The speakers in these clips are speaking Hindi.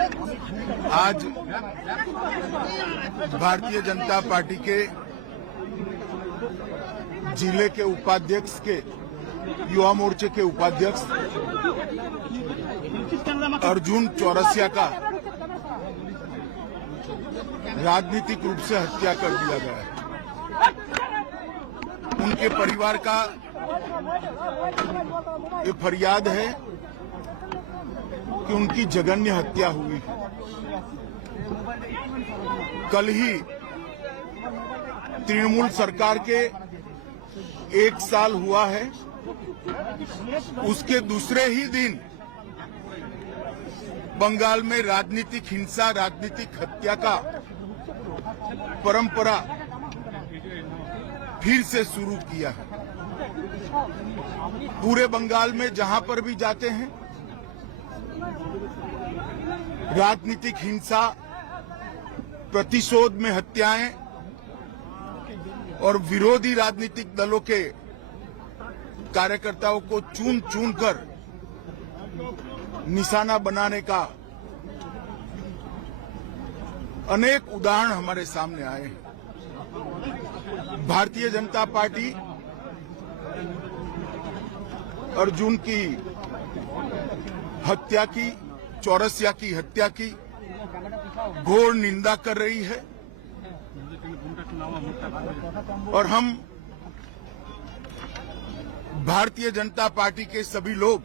आज भारतीय जनता पार्टी के जिले के उपाध्यक्ष के युवा मोर्चे के उपाध्यक्ष अर्जुन चौरसिया का राजनीतिक रूप से हत्या कर दिया गया है। उनके परिवार का ये फरियाद है कि उनकी जघन्य हत्या हुई है। कल ही तृणमूल सरकार के 1 साल हुआ है, उसके दूसरे ही दिन बंगाल में राजनीतिक हिंसा, राजनीतिक हत्या का परंपरा फिर से शुरू किया है। पूरे बंगाल में जहां पर भी जाते हैं राजनीतिक हिंसा, प्रतिशोध में हत्याएं और विरोधी राजनीतिक दलों के कार्यकर्ताओं को चुन चुन कर निशाना बनाने का अनेक उदाहरण हमारे सामने आए हैं। भारतीय जनता पार्टी अर्जुन की हत्या की, चौरसिया की हत्या की घोर निंदा कर रही है और हम भारतीय जनता पार्टी के सभी लोग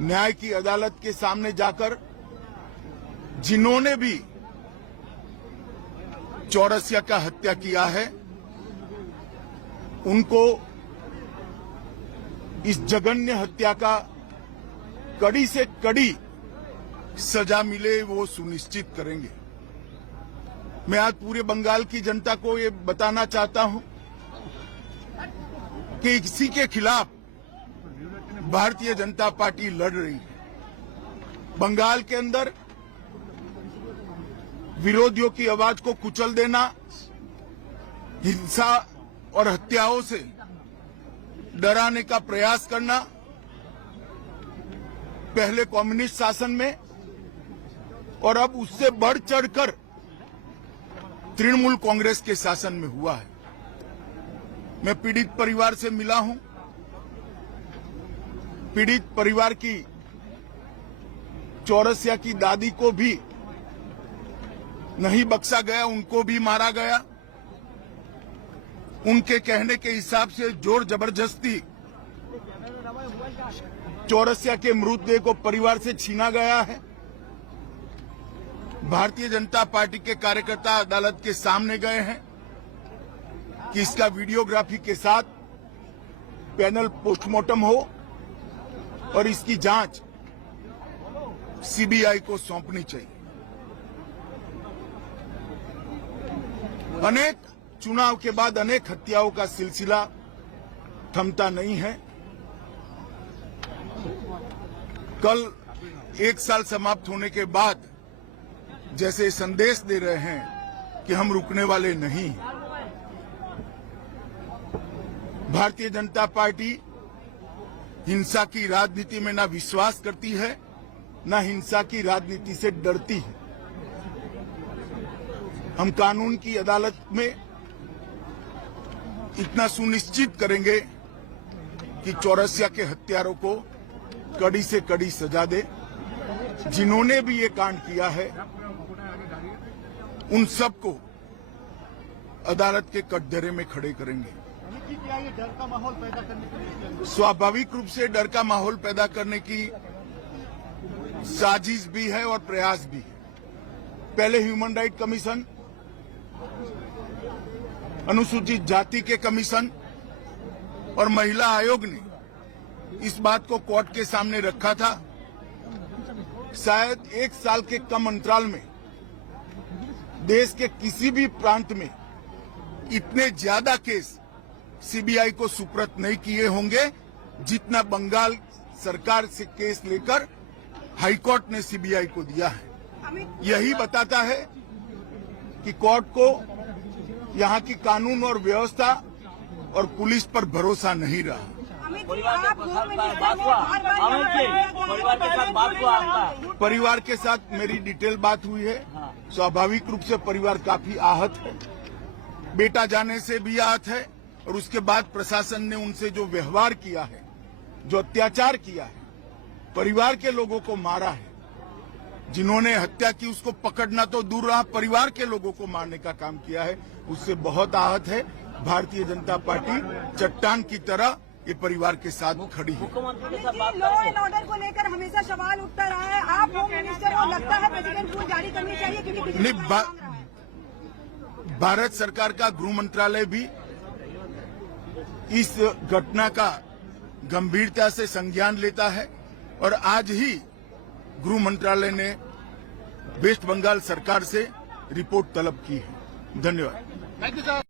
न्याय की अदालत के सामने जाकर जिन्होंने भी चौरसिया का हत्या किया है उनको इस जघन्य हत्या का कड़ी से कड़ी सजा मिले वो सुनिश्चित करेंगे। मैं आज पूरे बंगाल की जनता को ये बताना चाहता हूं कि इसी के खिलाफ भारतीय जनता पार्टी लड़ रही है। बंगाल के अंदर विरोधियों की आवाज को कुचल देना, हिंसा और हत्याओं से डराने का प्रयास करना, पहले कम्युनिस्ट शासन में और अब उससे बढ़ चढ़कर तृणमूल कांग्रेस के शासन में हुआ है। मैं पीड़ित परिवार से मिला हूं। पीड़ित परिवार की चौरसिया की दादी को भी नहीं बख्शा गया, उनको भी मारा गया। उनके कहने के हिसाब से जोर जबरदस्ती चौरसिया के मृतदेह को परिवार से छीना गया है। भारतीय जनता पार्टी के कार्यकर्ता अदालत के सामने गए हैं कि इसका वीडियोग्राफी के साथ पैनल पोस्टमार्टम हो और इसकी जांच सीबीआई को सौंपनी चाहिए। अनेक चुनाव के बाद अनेक हत्याओं का सिलसिला थमता नहीं है। कल 1 साल समाप्त होने के बाद जैसे संदेश दे रहे हैं कि हम रुकने वाले नहीं हैं। भारतीय जनता पार्टी हिंसा की राजनीति में ना विश्वास करती है, ना हिंसा की राजनीति से डरती है। हम कानून की अदालत में इतना सुनिश्चित करेंगे कि चौरसिया के हत्यारों को कड़ी से कड़ी सजा दे। जिन्होंने भी ये कांड किया है उन सबको अदालत के कटघरे में खड़े करेंगे। डर का माहौल पैदा करने के लिए स्वाभाविक रूप से डर का माहौल पैदा करने की साजिश भी है और प्रयास भी है। पहले ह्यूमन राइट कमीशन, अनुसूचित जाति के कमीशन और महिला आयोग ने इस बात को कोर्ट के सामने रखा था। शायद 1 साल के कम अंतराल में देश के किसी भी प्रांत में इतने ज्यादा केस सीबीआई को सुपुर्द नहीं किए होंगे जितना बंगाल सरकार से केस लेकर हाईकोर्ट ने सीबीआई को दिया है। यही बताता है कि कोर्ट को यहाँ की कानून और व्यवस्था और पुलिस पर भरोसा नहीं रहा। परिवार के साथ बात हुआ? अमित जी, परिवार के साथ बात हुआ आपका? परिवार के साथ मेरी डिटेल बात हुई है। हाँ। स्वाभाविक रूप से परिवार काफी आहत है, बेटा जाने से भी आहत है, और उसके बाद प्रशासन ने उनसे जो व्यवहार किया है, जो अत्याचार किया है, परिवार के लोगों को मारा है, जिन्होंने हत्या की उसको पकड़ना तो दूर रहा, परिवार के लोगों को मारने का काम किया है, उससे बहुत आहत है। भारतीय जनता पार्टी चट्टान की तरह ये परिवार के साथ खड़ी है। मुख्यमंत्री के साथ बात लॉ एंड ऑर्डर को लेकर हमेशा सवाल उठता रहा है। आप होम मिनिस्टर को लगता है प्रेसिडेंट रूल जारी करनी चाहिए क्योंकि नहीं, भारत सरकार का गृह मंत्रालय भी इस घटना का गंभीरता से संज्ञान लेता है, और आज ही गृह मंत्रालय ने वेस्ट बंगाल सरकार से रिपोर्ट तलब की है। धन्यवाद। Thank you sir.